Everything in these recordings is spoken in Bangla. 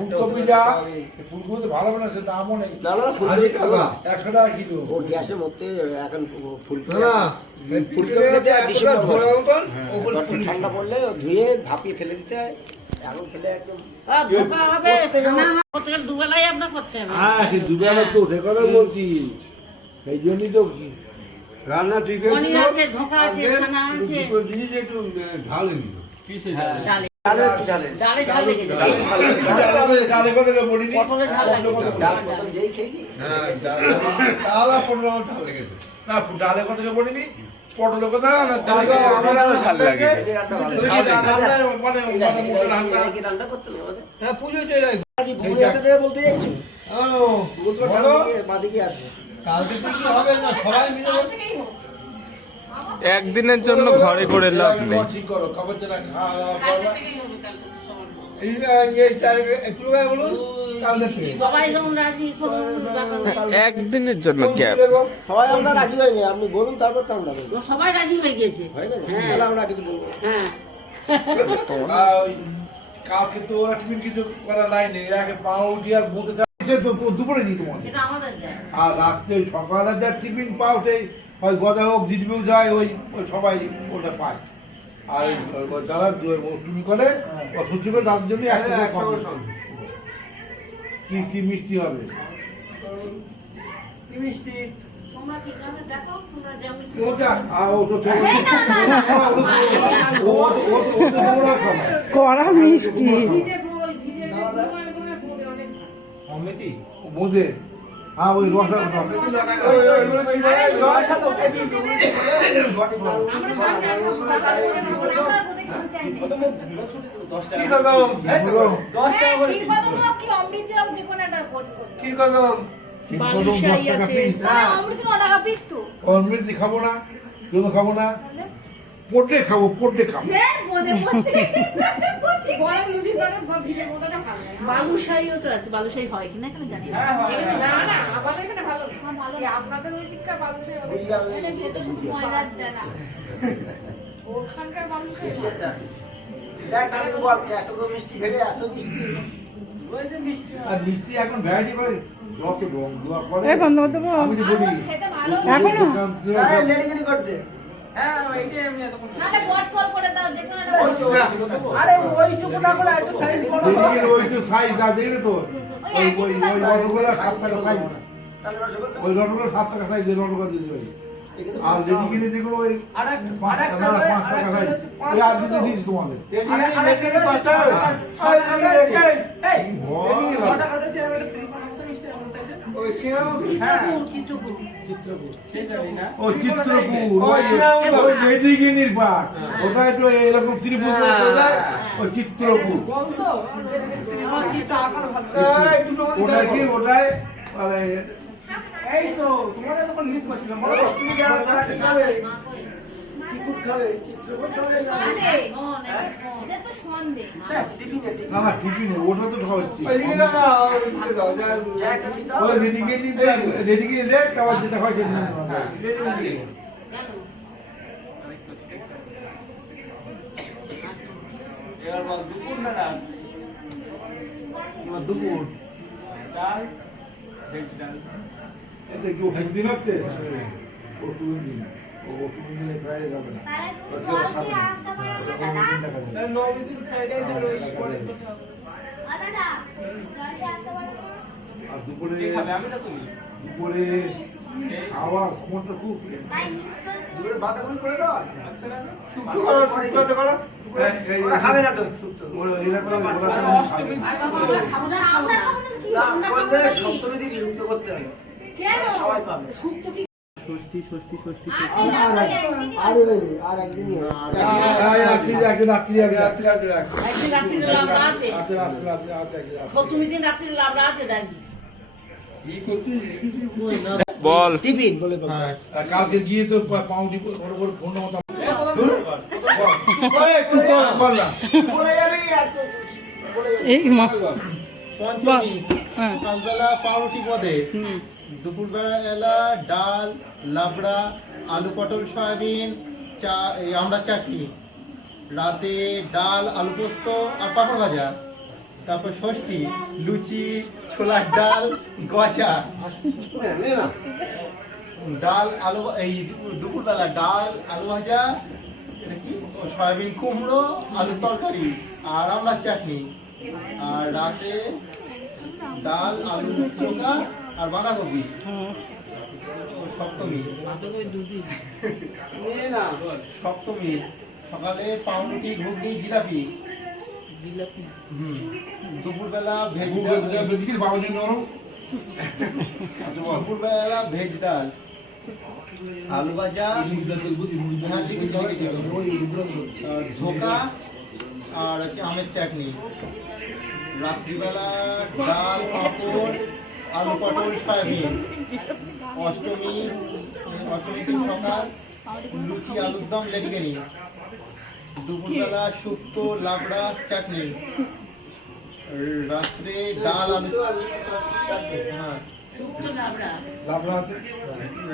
ফুলকপি যা ফুলকপি ভালো না সে দামও নেই। 100 টাকা কিলো। ও গ্যাসের মধ্যে এখন ফুলকপি ঠান্ডা পড়লে ধুয়ে ভাপিয়ে ফেলে দিতে হয়। এখন ফেলে একদম দুবেলাই আপনার করতে হবে। হ্যাঁ দুবেলা তো সে কথা বলছি, সেই জন্যই তো রান্না ঠিক জিনিস একটু ঝাল দিল। ডালে কথা বলিনি, পটলের কথা বলতে চাইছি কালকে কি হবে না সবাই মিলে একদিনের জন্য ঘরে করে লাভ নেই। একদিনের জন্য ক্যাব সবাই আমরা রাজি হয়নি, আপনি বলুন তারপর তো আমরা বলবো। সবাই রাজি হয়ে গেছে। আমরা কিছু বলবো। হ্যাঁ কালকে তো কিছু করা লাইনে পাও উঠি আর বলতে দুপুরে দিই তোমার, আর রাত্রে সকালে যা টিফিন পাও সেই হয় গদা হোক জিডবিও যায়, ওই সবাই ওটা পায়। আর যারা তুমি করে সুস্থ করে তার জন্য কি মিষ্টি হবে, কি মিষ্টি কড়া মিষ্টি বোঝে। হ্যাঁ ওই রসা অমৃতি খাবো না, কেন খাবো না, পটে খাবো, পটে খাবো। বালুশাহীও তো আছে, বালুশাহী হয় কিনা এখানে জানি না। আপনাদের ওই দিককার বালুশাহী শুধু ময়দার দেনা, ওখানকার বালুশাহী আর মিষ্টি এখন ভ্যারাইটি করে যত রং দেওয়া করে। বন্ধ করতে আমি তো বলি এখনো করতে ওই তো সাইজ আছে তো, ওই রসগোল্লা 7 টাকা সাইজ, ওই রসগোল্লা 7 টাকা সাইজ রসগোল্লা দিতে পারি। আর রেডি কিনে যেগুলো ওই 5 টাকা সাইজ, ওই আর দিতে দিচ্ছি তোমাদের। ও চিত্রপুর লেডিগিনির পাট, ওটা একটু এরকম ত্রিপুর ওই চিত্রপুর, ওটা কি ওটাই এই তো তোমাদের তখন মিস করছিলাম না না টিফিনে ওটা তো খাওয়াচ্ছি রেডিগিনি রেট খাবার যেটা হয় দুপুর এটা কি একদিন হচ্ছে ও 2 দিন, ও 2 দিনে ফ্রাইডে যাবে না, আর দুপুরে খাওয়া ক্ষমতা খুব বাতাগুলো করে দাও খাবে না তো সপ্তমী দিন যুক্ত করতে হবে, সবাই পাবে। আর একদিনই বল টিফিন বলে কালকে গিয়ে তোর পাউডি ফোন এই মা সকালবেলা পাউরুটি পদে, দুপুরবেলা ডাল, লাবড়া, আলু পটল সয়াবিন, আমরা চাটনি, রাতে ডাল আলু পোস্ত আর পাঁপড় ভাজা। তারপর ষষ্ঠী লুচি ছোলার ডাল গজা। ডাল আলু এই দুপুরবেলা ডাল আলু ভাজা এটা কি? ও সয়াবিন কুমড়ো আলুর তরকারি আর আমড়ার চাটনি। আর রাতে ডাল আলু চোখা আর বাঁধাকপি। ও সপ্তমী সপ্তমী সকালে পাউরুটি ঘুগনি জিলাপি। দুপুরবেলা ভেজ ডাল। দুপুরবেলা ভেজ ডাল আলু ভাজা হ্যাঁ, লিখেছি। আর ঝোঁকা আর হচ্ছে আমের চাটনি। রাত্রিবেলা ডাল পাঁপড় আলু পটল সয়াবিন। অষ্টমী অষ্টমীতে সকাল লুচি আলুর দম লেডিকেনি। দুপুরবেলা শুক্তো লাবড়া চাটনি। রাত্রে ডাল আলু হ্যাঁ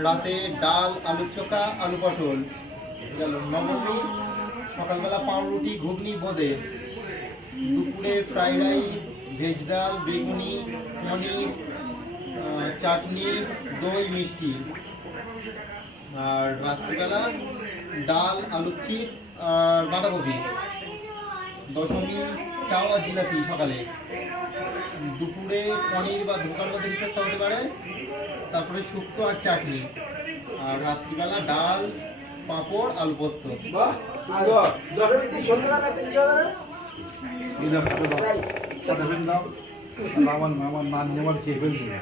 রাতে ডাল আলু চোখা আলু পটল গেল। নবমী সকালবেলা পাউরুটি ঘুগনি বোঁদে। দুপুরে ফ্রাইড রাইস ভেজ ডাল বেগুনি পনির চাটনি দই মিষ্টি। আর রাত্রিবেলা ডাল আলু চিপস আর বাঁধাকপি। দশমী চাও আর জিলাপি সকালে। দুপুরে পনির বা ধোকার মধ্যে কিছু একটা হতে পারে। তারপরে শুক্তো আর চাটনি। আর রাত্রিবেলা ডাল পাঁপড় আলু পোস্ত। আমার নান নেওয়ার খেয়ে ফেলছিল।